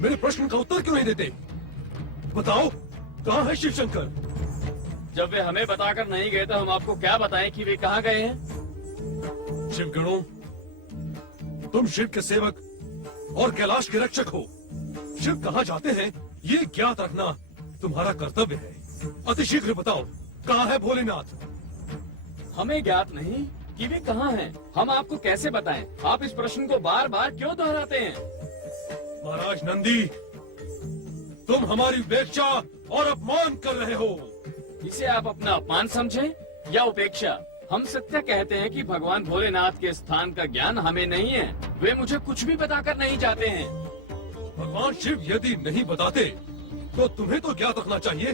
मेरे प्रश्न का उत्तर क्यों नहीं देते? बताओ, कहाँ है शिव शंकर? जब वे हमें बताकर नहीं गए तो हम आपको क्या बताएं कि वे कहाँ गए हैं? शिव गणों, तुम शिव के सेवक और कैलाश के रक्षक हो। शिव कहाँ जाते हैं ये ज्ञात रखना तुम्हारा कर्तव्य है। अतिशीघ्र बताओ, कहाँ है भोलेनाथ? हमें ज्ञात नहीं कि वे कहाँ हैं। हम आपको कैसे बताएं? आप इस प्रश्न को बार बार क्यों दोहराते हैं? महाराज नंदी, तुम हमारी उपेक्षा और अपमान कर रहे हो। इसे आप अपना अपमान समझें या उपेक्षा? हम सत्य कहते हैं कि भगवान भोलेनाथ के स्थान का ज्ञान हमें नहीं है। वे मुझे कुछ भी बताकर नहीं जाते हैं। भगवान शिव यदि नहीं बताते तो तुम्हें तो ज्ञात रखना चाहिए।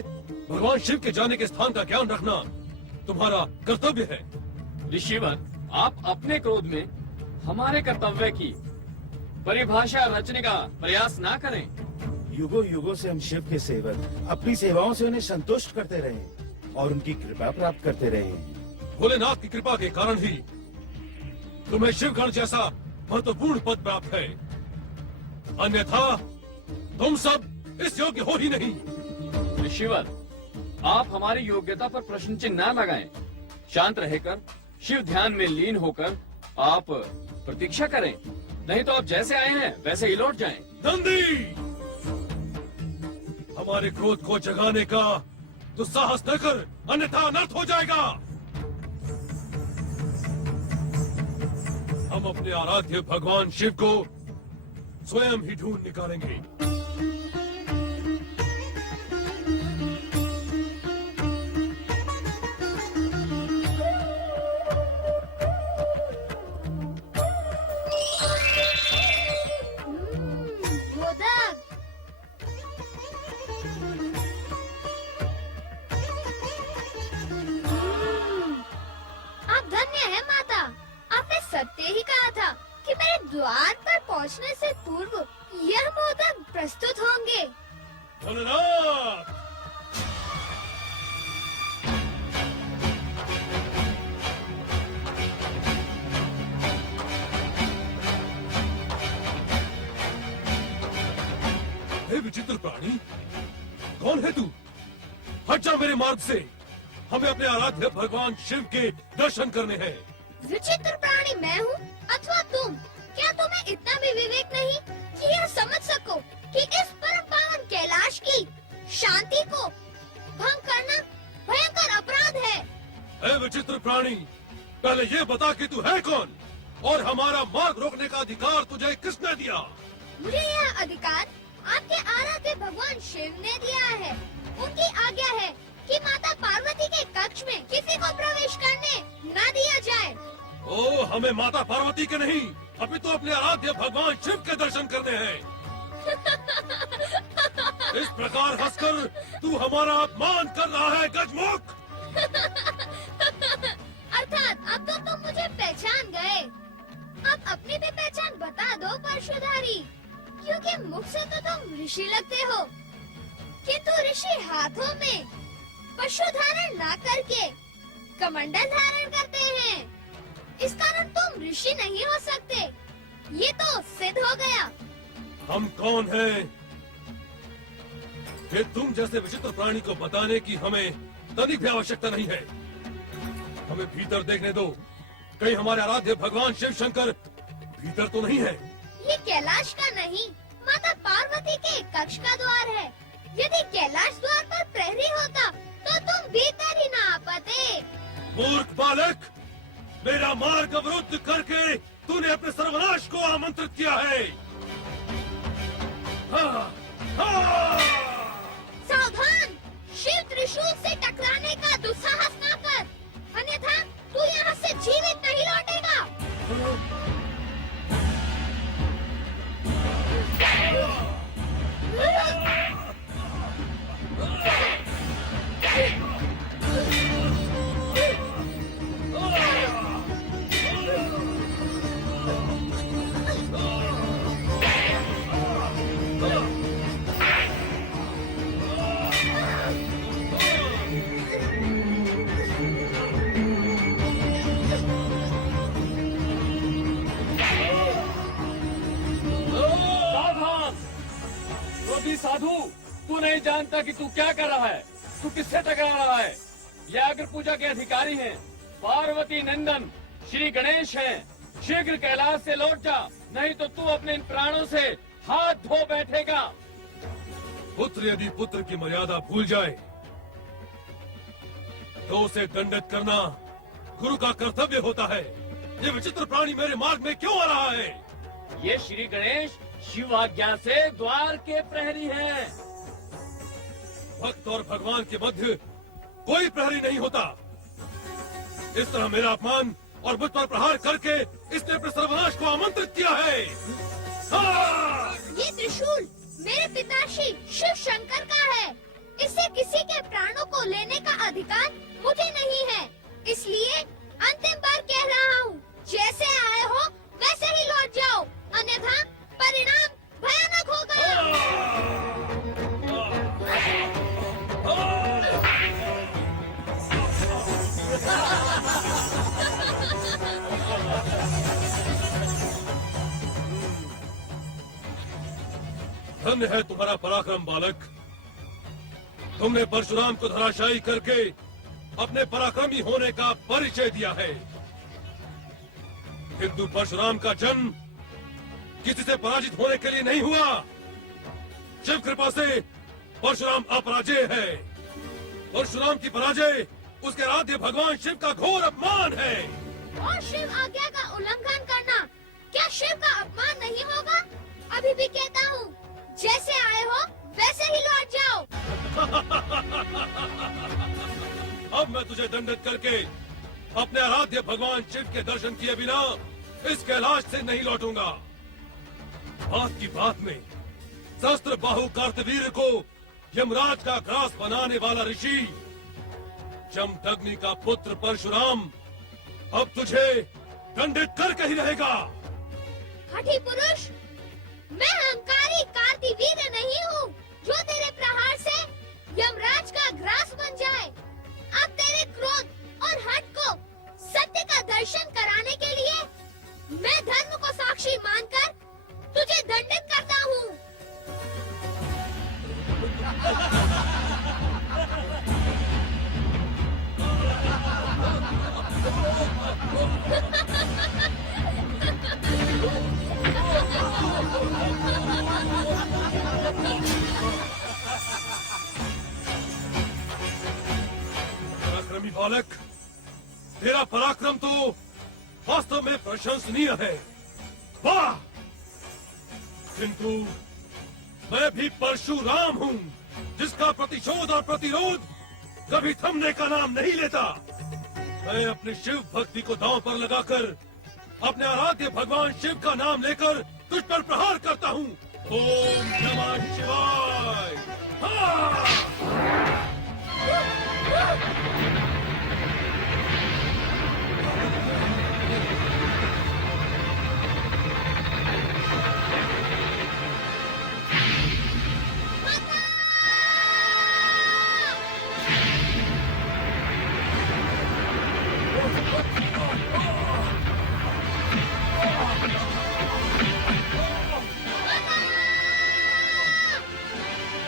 भगवान शिव के जाने के स्थान का ज्ञान रखना तुम्हारा कर्तव्य है। ऋषिवर, आप अपने क्रोध में हमारे कर्तव्य की परिभाषा रचने का प्रयास ना करें। युगों युगों से हम शिव के सेवक अपनी सेवाओं से उन्हें संतुष्ट करते रहे और उनकी कृपा प्राप्त करते रहे। भोलेनाथ की कृपा के कारण ही तुम्हें शिवगण जैसा महत्वपूर्ण पद प्राप्त है, अन्यथा तुम सब इस योग्य हो ही नहीं। ऋषिवर, आप हमारी योग्यता पर प्रश्न चिन्ह न लगाएं। शांत रहकर शिव ध्यान में लीन होकर आप प्रतीक्षा करें, नहीं तो आप जैसे आए हैं वैसे ही लौट जाएं। नंदी, हमारे क्रोध को जगाने का दुस्साहस न कर, अन्यथा अनर्थ हो जाएगा। हम अपने आराध्य भगवान शिव को स्वयं ही ढूंढ निकालेंगे। सत्य ही कहा था कि मेरे द्वार पर पहुंचने से पूर्व यह मोदक प्रस्तुत होंगे। भोलेनाथ! हे विचित्र प्राणी, कौन है तू? हट जा मेरे मार्ग से। हमें अपने आराध्य भगवान शिव के दर्शन करने हैं। विचित्र प्राणी मैं हूँ अथवा तुम? क्या तुम्हें इतना भी विवेक नहीं कि यह समझ सको कि इस परम पावन कैलाश की शांति को भंग करना भयंकर अपराध है? हे विचित्र प्राणी, पहले ये बता कि तू है कौन और हमारा मार्ग रोकने का अधिकार तुझे किसने दिया? मुझे यह अधिकार आपके आराध्य भगवान शिव ने दिया है। उनकी आज्ञा है कि माता पार्वती के कक्ष में किसी को प्रवेश करने न दिया जाए। ओ, हमें माता पार्वती के नहीं, अभी तो अपने आराध्य भगवान शिव के दर्शन करने हैं। इस प्रकार हंसकर तू हमारा अपमान कर रहा है, गजमुख। अर्थात अब तो तुम मुझे पहचान गए। अब अपनी भी पहचान बता दो परशुधारी, क्योंकि मुख से तो तुम ऋषि लगते हो, किंतु ऋषि हाथों में पशु धारण न करके कमंडल धारण करते हैं। इस कारण तुम ऋषि नहीं हो सकते। ये तो सिद्ध हो गया। हम कौन हैं? ये तुम जैसे विचित्र प्राणी को बताने की हमें तनिक भी आवश्यकता नहीं है। हमें भीतर देखने दो, कहीं हमारे आराध्य भगवान शिव शंकर भीतर तो नहीं है? ये कैलाश का नहीं, माता पार्वती के कक्ष का द्वार है। यदि कैलाश द्वार पर प्रहरी होता तो तुम भीतर ही ना आ पाते। मूर्ख बालक, मेरा मार्ग अवरुद्ध करके तूने अपने सर्वनाश को आमंत्रित किया है। हाँ, हाँ। सावधान! शिव त्रिशूल से टकराने का दुस्साहस न कर, अन्यथा तू यहाँ से जीवित नहीं लौटेगा। क्रोधी साधु, तू नहीं जानता कि तू क्या कर रहा है, तू किससे टकरा रहा है। ये अग्र पूजा के अधिकारी हैं, पार्वती नंदन श्री गणेश हैं। शीघ्र कैलाश से लौट जा, नहीं तो तू अपने इन प्राणों से हाथ धो बैठेगा। पुत्र यदि पुत्र की मर्यादा भूल जाए तो उसे दंडित करना गुरु का कर्तव्य होता है। ये विचित्र प्राणी मेरे मार्ग में क्यों आ रहा है? ये श्री गणेश शिव आज्ञा से द्वार के प्रहरी हैं। भक्त और भगवान के मध्य कोई प्रहरी नहीं होता। इस तरह मेरा अपमान और मुझ पर प्रहार करके इसने अपने सर्वनाश को आमंत्रित किया है। हाँ! ये त्रिशूल मेरे पिताश्री शिव शंकर का है। इससे किसी के प्राणों को लेने का अधिकार मुझे नहीं है। इसलिए अंतिम बार कह रहा हूँ, जैसे आए हो वैसे ही लौट जाओ, अन्यथा परिणाम भयानक होगा। धन्य है तुम्हारा पराक्रम बालक। तुमने परशुराम को धराशायी करके अपने पराक्रमी होने का परिचय दिया है। किंतु परशुराम का जन्म किसी से पराजित होने के लिए नहीं हुआ। शिव कृपा से परशुराम अपराजेय है। परशुराम की पराजय उसके आराध्य भगवान शिव का घोर अपमान है। और शिव आज्ञा का उल्लंघन करना क्या शिव का अपमान नहीं होगा? अभी भी कहता हूँ, जैसे आए हो वैसे ही लौट जाओ। अब मैं तुझे दंडित करके अपने आराध्य भगवान शिव के दर्शन किए बिना इस कैलाश से नहीं लौटूंगा। बात की बात में सहस्त्र बाहु कार्तवीर्य को यमराज का ग्रास बनाने वाला ऋषि जमदग्नि का पुत्र परशुराम अब तुझे दंडित करके ही रहेगा। हठी पुरुष, मैं अहंकारी कार्तिवीर्य नहीं हूँ जो तेरे प्रहार से यमराज का ग्रास बन जाए। अब तेरे क्रोध और हठ को सत्य का दर्शन कराने के लिए मैं धर्म को साक्षी मानकर तुझे दंडित करता हूँ। पराक्रमी बालक, तेरा पराक्रम तो वास्तव में प्रशंसनीय है। वाह! किंतु मैं भी परशुराम हूँ, जिसका प्रतिशोध और प्रतिरोध कभी थमने का नाम नहीं लेता। मैं अपनी शिव भक्ति को दांव पर लगाकर अपने आराध्य भगवान शिव का नाम लेकर तुझ पर प्रहार करता हूँ। ओम नमः शिवाय। हाँ!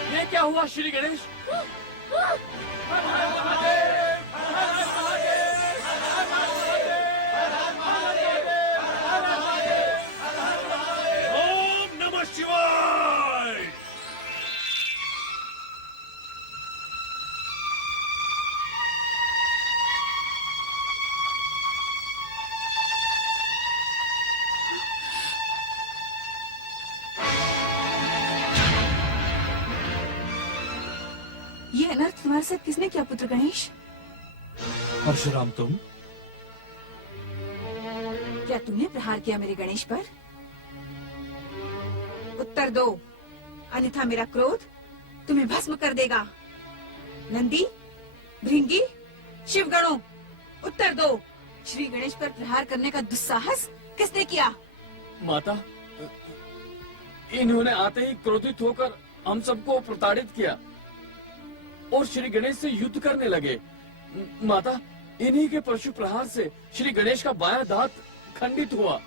ये क्या हुआ श्री गणेश? ओम नमः शिवाय। ये अनर्थ तुम्हारे साथ किसने किया पुत्र गणेश? परशुराम तुम? क्या तुमने प्रहार किया मेरे गणेश पर? उत्तर दो, अन्यथा मेरा क्रोध तुम्हें भस्म कर देगा। नंदी, भृंगी, शिवगणों, उत्तर दो। श्री गणेश पर प्रहार करने का दुस्साहस किसने किया? माता, इन्होंने आते ही क्रोधित होकर हम सबको प्रताड़ित किया और श्री गणेश से युद्ध करने लगे। माता, इन्हीं के परशु प्रहार से श्री गणेश का बायां दांत खंडित हुआ।